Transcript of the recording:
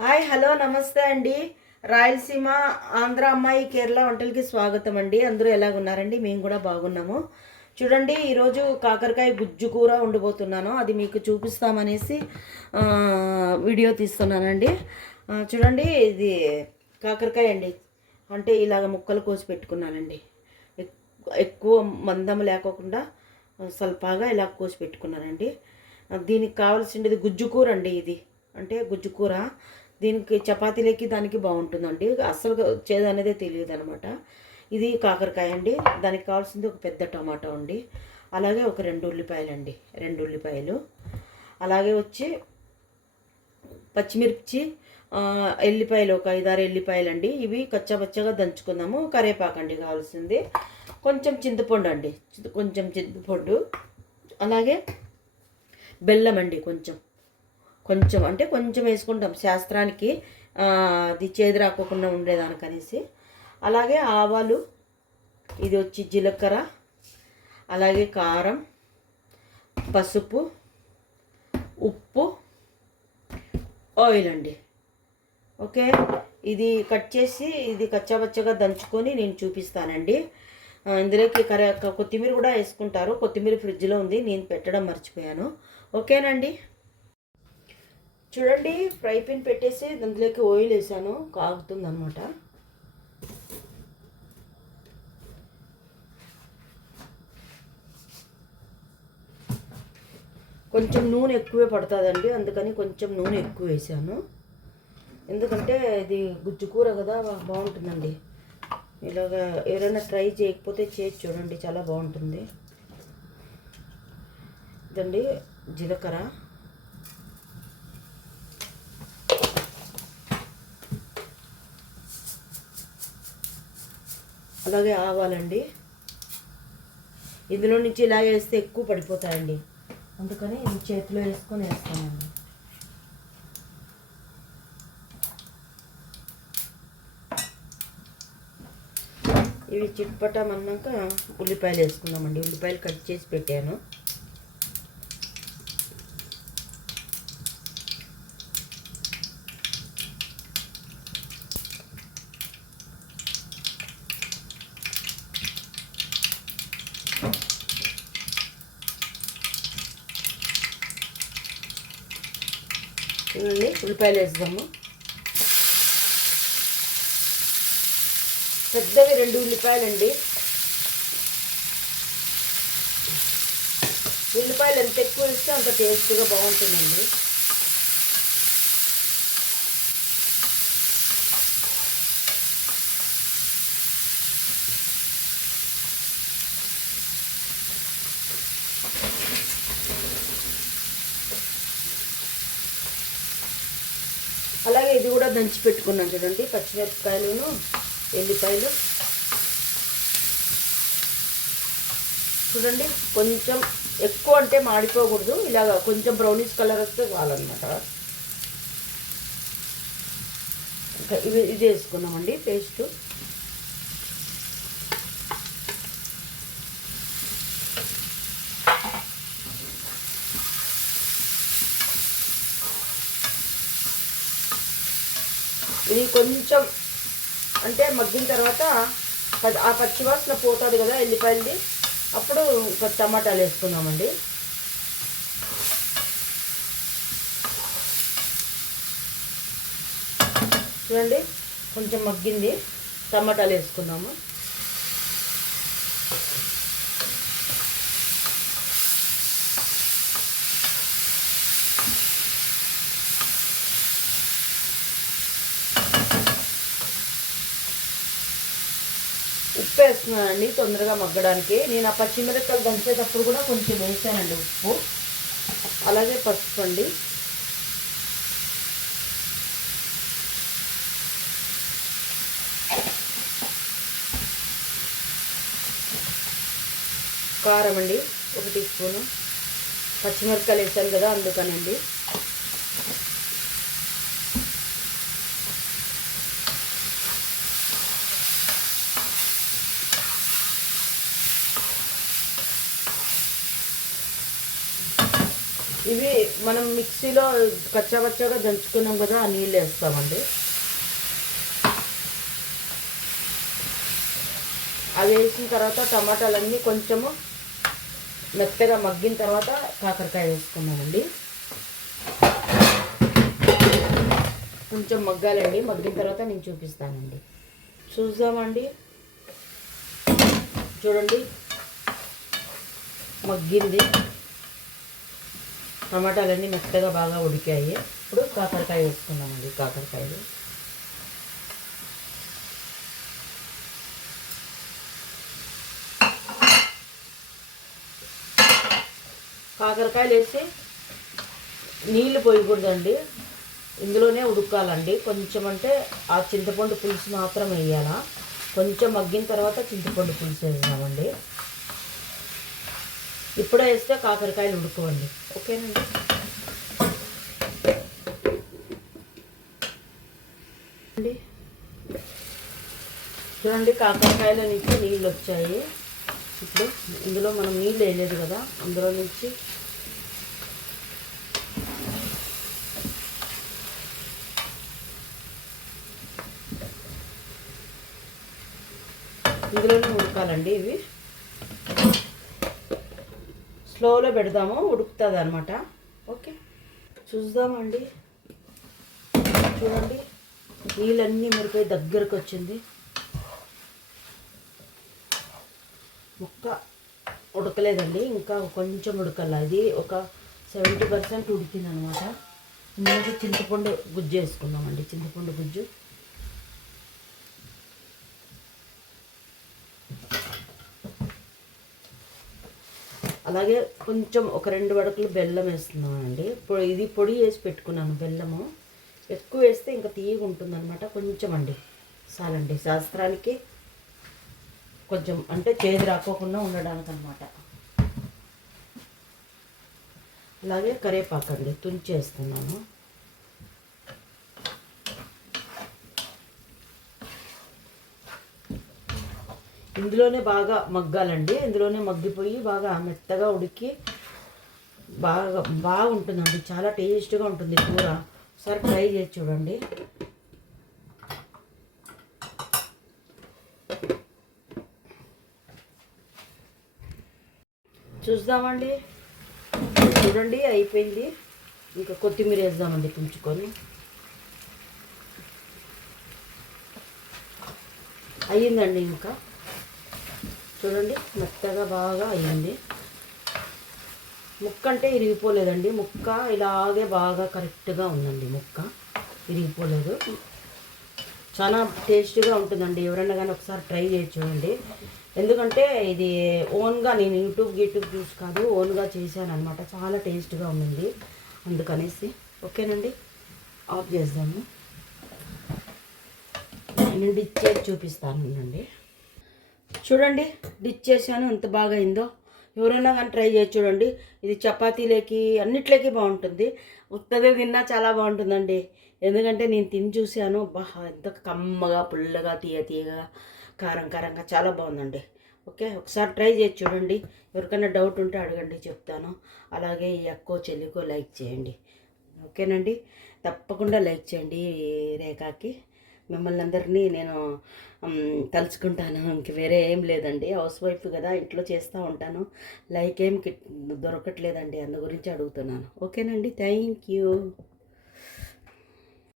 Hi hello నమస్తే అండి. రాయలసీమ ఆంధ్ర అమ్మాయి కేరళ వంటలకి స్వాగతం అండి. అందరూ ఎలాగున్నారండి? మేము కూడా బాగున్నాము. చూడండి, ఈరోజు కాకరకాయ గుజ్జు కూర వండబోతున్నాను. అది మీకు చూపిస్తామనేసి వీడియో తీస్తున్నానండి. చూడండి, ఇది కాకరకాయ అండి. అంటే ఇలాగ ముక్కలు కోసి పెట్టుకున్నానండి. ఎక్కువ మందం లేకోకుండా స్వల్పగా ఇలా కోసి పెట్టుకున్నానండి. దీనికి కావాల్సింది గుజ్జు కూర అండి. ఇది అంటే గుజ్జు కూర దీనికి చపాతీలకి దానికి బాగుంటుందండి. అస్సలు చేదనేదే తెలియదు అనమాట. ఇది కాకరకాయ అండి. దానికి కావాల్సింది ఒక పెద్ద టమాటో అండి, అలాగే ఒక 2 ఉల్లిపాయలు అండి, 2 ఉల్లిపాయలు, అలాగే వచ్చి పచ్చిమిర్చి, ఎల్లిపాయలు ఒక 5-6 ఎల్లిపాయలు అండి. ఇవి కచ్చాపచ్చగా దంచుకుందాము. కరివేపాకండి కావాల్సింది, కొంచెం చింతపండు అండి, కొంచెం చింతపండు, అలాగే బెల్లం అండి, కొంచెం కొంచెం అంటే కొంచెం వేసుకుంటాం శాస్త్రానికి, అది చేదు రాకోకుండా ఉండేదానికనేసి. అలాగే ఆవాలు, ఇది వచ్చి జీలకర్ర, అలాగే కారం, పసుపు, ఉప్పు, ఆయిల్ అండి. ఓకే, ఇది కట్ చేసి ఇది కచ్చాపచ్చగా దంచుకొని నేను చూపిస్తానండి. ఇందులోకి కొత్తిమీర కూడా వేసుకుంటారు. కొత్తిమీర ఫ్రిడ్జ్లో ఉంది, నేను పెట్టడం మర్చిపోయాను. ఓకేనండి. చూడండి, ఫ్రై పాన్ పెట్టేసి దాంట్లోకి ఆయిల్ వేసాను, కాగుతుంది అనమాట. కొంచెం నూనె ఎక్కువే పడుతుందండి, అందుకని కొంచెం నూనె ఎక్కువ వేసాను. ఎందుకంటే ఇది గుజ్జు కూర కదా, బాగుంటుందండి. ఇలాగా ఎవరైనా ట్రై చేయకపోతే చేసి చూడండి, చాలా బాగుంటుంది. ఇదండి జీలకర్ర, అలాగే ఆవాలండి. ఇందులో నుంచి ఇలా వేస్తే ఎక్కువ పడిపోతాయండి, అందుకని చేతిలో వేసుకొని వేస్తానండి. ఇవి చిట్పటమన్నాక ఉల్లిపాయలు వేసుకుందామండి. ఉల్లిపాయలు కట్ చేసి పెట్టాను. చూడండి, ఉల్లిపాయలు వేద్దాము. పెద్దవి 2 ఉల్లిపాయలండి. ఉల్లిపాయలు ఎంత ఎక్కువ వేస్తే అంత టేస్ట్గా బాగుంటుందండి. అలాగే ఇది కూడా దంచి పెట్టుకున్నాను చూడండి, పచ్చిమిరపకాయలును ఎల్లిపాయలు. చూడండి, కొంచెం ఎక్కువ అంటే మాడిపోకూడదు, ఇలాగ కొంచెం బ్రౌనిష్ కలర్ వస్తే చాలన్నమాట. ఇంకా ఇది వేసుకున్నామండి పేస్ట్. ఇది కొంచెం అంటే మగ్గిన తర్వాత ఆ పచ్చివాసన పోతుంది కదా ఎల్లిపాయలది, అప్పుడు టమాటాలు వేసుకుందామండి. చూడండి, కొంచెం మగ్గింది, టమాటాలు వేసుకుందాము. ఉప్పు వేస్తున్నానండి తొందరగా మగ్గడానికి. నేను ఆ పచ్చిమిరపకాయలు దంచేటప్పుడు కూడా కొంచెం వేసానండి ఉప్పు, అలాగే పసుపు అండి. కారం అండి 1 టీ స్పూను, పచ్చిమిరపకాయలు వేసాను కదా అందుకనండి. ఇవి మనం మిక్సీలో కచ్చాపచ్చాగా దంచుకున్నాం కదా, ఆ నీళ్ళు వేస్తామండి. అది వేసిన తర్వాత టమాటాలన్నీ కొంచెము మెత్తగా మగ్గిన తర్వాత కాకరకాయ వేసుకున్నామండి. కొంచెం మగ్గాలండి, మగ్గిన తర్వాత నేను చూపిస్తానండి. చూద్దామండి, చూడండి మగ్గింది, టమాటాలన్నీ మెత్తగా బాగా ఉడికాయి. ఇప్పుడు కాకరకాయ వేసుకున్నామండి. కాకరకాయలు వేసి నీళ్ళు పోయకూడదండి, ఇందులోనే ఉడకాలండి. కొంచెం అంటే ఆ చింతపండు పులుసు మాత్రం వేయాలా. కొంచెం మగ్గిన తర్వాత చింతపండు పులుసు వేసామండి. ఇప్పుడే వేస్తే కాకరకాయలు ఉడుకోవండి. ఓకేనండి. చూడండి కాకరకాయల నుంచి నీళ్ళు వచ్చాయి. ఇప్పుడు ఇందులో మనం నీళ్ళు వేయలేదు కదా, అందులో నుంచి ఇందులోనే ఉడకాలండి. ఇవి స్లోలో పెడదాము, ఉడుకుతుంది అనమాట. ఓకే, చూద్దామండి. చూడండి నీళ్ళన్నీ మురిపోయి దగ్గరకు వచ్చింది. ముక్క ఉడకలేదండి, ఇంకా కొంచెం ఉడకాలి. అది ఒక 70% ఉడికింది అనమాట. ఇందులో చింతపండు గుజ్జు వేసుకుందామండి. చింతపండు గుజ్జు అలాగే కొంచెం ఒక 2 వడకలు బెల్లం వేస్తున్నామండి. ఇది పొడి వేసి పెట్టుకున్నాను బెల్లము. ఎక్కువ వేస్తే ఇంకా తీయగా ఉంటుంది అనమాట. కొంచెం అండి చాలండి, శాస్త్రానికి కొంచెం అంటే చేదు రాకోకుండా ఉండడానికి అనమాట. అలాగే కరివేపాకు అండి తుంచేస్తున్నాను. ఇందులోనే బాగా మగ్గాలండి. ఇందులోనే మగ్గిపోయి బాగా మెత్తగా ఉడికి బాగుంటుందండి. చాలా టేస్ట్గా ఉంటుంది కూర. ఒకసారి ట్రై చేసి చూడండి. చూద్దామండి. చూడండి అయిపోయింది. ఇంకా కొత్తిమీర వేద్దామండి తుంచుకొని. అయ్యిందండి. ఇంకా చూడండి మెత్తగా బాగా అయ్యింది. ముక్క అంటే ఇరిగిపోలేదండి. ముక్క ఇలాగే బాగా కరెక్ట్గా ఉందండి. ముక్క ఇరిగిపోలేదు. చాలా టేస్టీగా ఉంటుందండి. ఎవరైనా కానీ ఒకసారి ట్రై చేసి చూడండి. ఎందుకంటే ఇది ఓన్గా నేను యూట్యూబ్ చూసి కాదు, ఓన్గా చేశాను అనమాట. చాలా టేస్ట్గా ఉంది అందుకనేసి. ఓకేనండి, ఆఫ్ చేద్దాము. నేను డిచ్ చేసి చూపిస్తానండి. చూడండి డిచ్ చేశాను, ఎంత బాగా అయిందో. ఎవరైనా కానీ ట్రై చేసి చూడండి. ఇది చపాతీలోకి అన్నిట్లోకి బాగుంటుంది. ఉత్తదే తిన్నా చాలా బాగుంటుందండి. ఎందుకంటే నేను తిని చూశాను. ఎంత కమ్మగా, పుల్లగా, తీయగా, కారంగా చాలా బాగుందండి. ఓకే, ఒకసారి ట్రై చేసి చూడండి. ఎవరికైనా డౌట్ ఉంటే అడగండి, చెప్తాను. అలాగే ఈ అక్కో చెల్లికో లైక్ చేయండి. ఓకేనండి, తప్పకుండా లైక్ చేయండి. రేఖకి మిమ్మల్ని అందరినీ నేను తలుచుకుంటాను. ఇంక వేరే ఏం లేదండి. హౌస్ వైఫ్ కదా, ఇంట్లో చేస్తూ ఉంటాను. లైక్ ఏం దొరకట్లేదండి, అందు గురించి అడుగుతున్నాను. ఓకేనండి, థ్యాంక్ యూ.